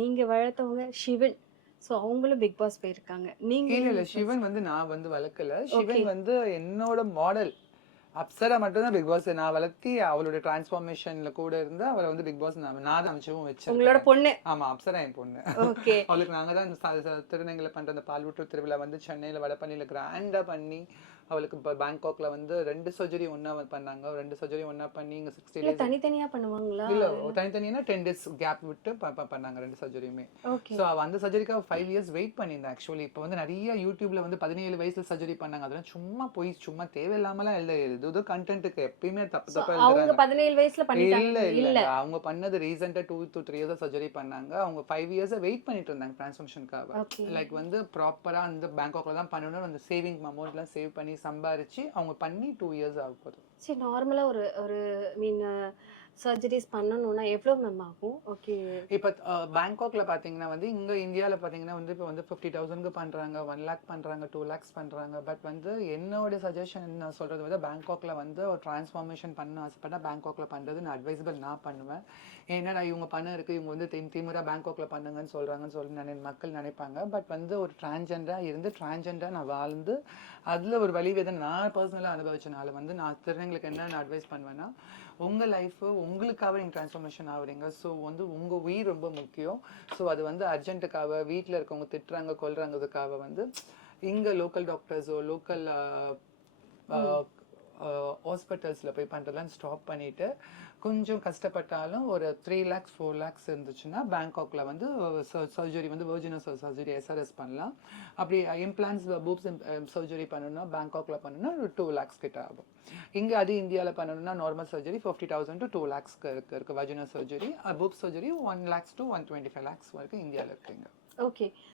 நீங்க வளர்த்தவங்க சிவன். ஸோ அவங்களும் big pass போயிருக்காங்க. நீங்க இல்ல, இல்ல. நீங்க சிவன் வந்து நான் வந்து வளர்க்கல. ஓகே. சிவன் வந்து என்னோட மாடல். அப்சரா மட்டும் தான் பிக் பாஸ் நான் வளர்த்தி, அவளோட டிரான்ஸ்ஃபார்மேஷன்ல கூட இருந்து அவள வந்து பிக் பாஸ் நான் தான் அமைச்சவும் உங்களோட வச்சிருக்கேன். பொண்ணு. ஆமா, அப்சரா என் பொண்ணு. ஓகே. அவளுக்கு நாங்க தான் திருநங்கையில பண்ற அந்த பாலூட்டு திருவிழா வந்து சென்னையில வடபழனியில கிராண்டா பண்ணி, அவளுக்கு பேங்காக்ல வந்து 2 சர்ஜரி ஒண்ணா பண்ணாங்க. 2 சர்ஜரி ஒண்ணா பண்ணி இங்க 60 இல்ல டேஸ் தனித்தனியா பண்ணுவாங்களா? இல்ல தனித்தனியா 10 டேஸ் கேப் விட்டு பண்ணாங்க 2 சர்ஜரியுமே. ஓகே. சோ அந்த சர்ஜரிக்காக 5 இயர்ஸ் வெயிட் பண்ணியிருந்தேன் ஆக்சுவலி. இப்போ வந்து நிறைய யூடியூப்ல வந்து 17 வயசுல சர்ஜரி பண்ணாங்க. அதெல்லாம் சும்மா போய் சும்மா தேவையில்லாமலாம் இல்ல, ஏதோ கண்டென்ட்டுக்கு எப்பயுமே தப்பு ஸோ தப்பா அவங்க எழுதுறாங்க. 17 வயசுல பண்ணிட்டாங்க. இல்ல இல்ல. இல்லங்க, அவங்க பண்ணது ரீசெண்டா 2 to 3 இயர்ஸ் சர்ஜரி பண்ணாங்க. அவங்க 5 இயர்ஸா வெயிட் பண்ணிட்டு இருந்தாங்க டிரான்ஸ்ஃபார்மேஷனுக்காக. ஓகே. லைக் வந்து ப்ராப்பரா அந்த பேங்காக்ல தான் பண்ணணும், அந்த சேவிங் அமௌண்ட்லாம் சேவ் பண்ணி சம்பாரிச்சு அவங்க பண்ணி 2 இயர்ஸ் ஆக போகுது. சரி நார்மலா ஒரு ஒரு மீன் சர்ஜரிஸ் பண்ணணும்னா எவ்வளோ மேம் ஆகும்? ஓகே. இப்ப பேங்காக்ல பாத்தீங்கன்னா வந்து இங்க இந்தியால பாத்தீங்கன்னா வந்து இப்போ வந்து 50,000க்கு பண்றாங்க, 1 லேக் பண்றாங்க, 2 லேக்ஸ் பண்றாங்க. பட் வந்து என்னோட சஜஷன் நான் சொல்றது வந்து பேங்காக்ல வந்து ஒரு டிரான்ஸ்ஃபார்மேஷன் பண்ண ஆசைப்பட்டா பேங்காக்ல பண்றது நான் அட்வைசபிள் நான் பண்ணுவேன். ஏன்னா இவங்க பணம் இருக்கு, இவங்க வந்து திமுறா பேங்காக்ல பண்ணுங்கன்னு சொல்றாங்கன்னு சொல்லி மக்கள் நினைப்பாங்க. பட் வந்து ஒரு டிரான்ஜெண்டரா இருந்து டிரான்ஜெண்டரா நான் வாழ்ந்து அதுல ஒரு வலிவேதனை நான் பர்சனலா அனுபவிச்சனால வந்து நான் திருநங்களுக்கு என்ன அட்வைஸ் பண்ணுவேன்னா, உங்க லைஃப் உங்களுக்காக நீங்க டிரான்ஸ்ஃபார்மேஷன் ஆகுறீங்க. ஸோ வந்து உங்க உயிர் ரொம்ப முக்கியம். ஸோ அது வந்து அர்ஜென்ட்டுக்காக வீட்டில் இருக்கவங்க திட்டுறாங்க கொல்றாங்கிறதுக்காக வந்து இங்க லோக்கல் டாக்டர்ஸோ லோக்கல் ம். ஹாஸ்பிட்டல்ஸில் போய் பண்ணுறதெல்லாம் ஸ்டாப் பண்ணிட்டு கொஞ்சம் கஷ்டப்பட்டாலும் ஒரு 3 லேக்ஸ் 4 லேக்ஸ் இருந்துச்சுன்னா பேங்காக்ல வந்து சர்ஜரி வந்து வெர்ஜினல் சர்ஜரி எஸ்ஆர்எஸ் பண்ணலாம். அப்படி இம்ப்ளான்ஸ் பூப்ஸ் சர்ஜரி பண்ணணும்னா பேங்காக்ல பண்ணணும்னா ஒரு 2 லேக்ஸ் கிட்ட ஆகும். இங்கே அது இந்தியாவில் பண்ணணும்னா நார்மல் சர்ஜரி 50,000 to 2 லேக்ஸ்க்கு இருக்கு vaginal surgery. Boob surgery 1 lakhs to 125 lakhs வரைக்கும் இந்தியாவில் இருக்குங்க. ஓகே.